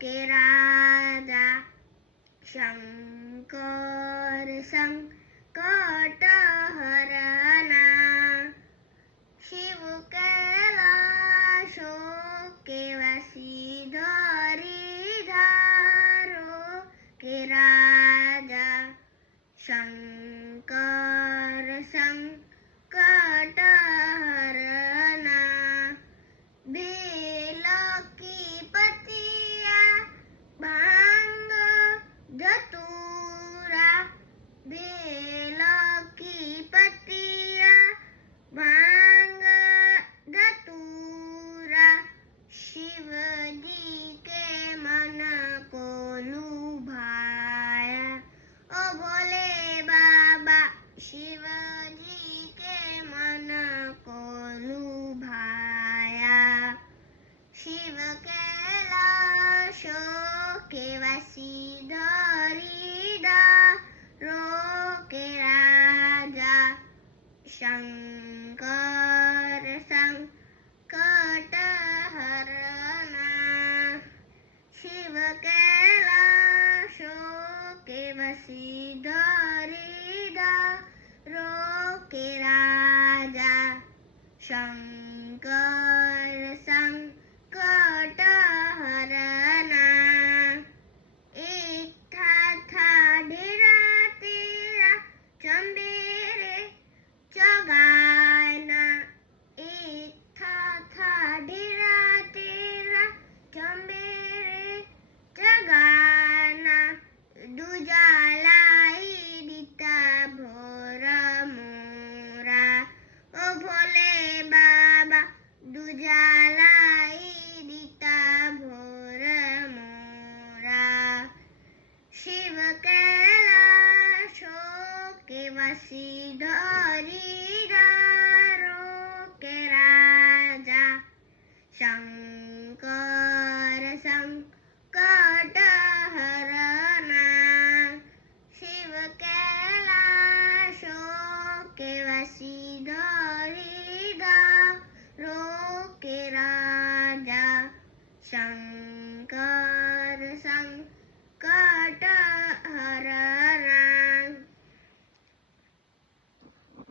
के राजा शंकर संकट हरना। शिव कैलाशो के वासी धरीधारो के राजा शंकर संकट हरना। बेल की पतिया भांग धतूरा, बेल की पतिया भांग धतूरा, शिव जी के मन को लुभाया। ओ भोले बाबा शिव जी के मन को लुभाया। शिव कैलाशो के वासी धरीधारो के राजा शंकर संकट हरना। शिव कैलाशो के वासी धरीधारो के राजा शंकर संकट हरना। एक था ढेरा तेरा चंबेरे चगाना। एक था ढेरा तेरा चंबेरे चगाना। दूजा लाई दिता भोर मोरा। ओ भोले बाबा दूजा लाई दिता भोर मोरा। शिव कैलाशो के वासी धरीधारो के राजा शंकर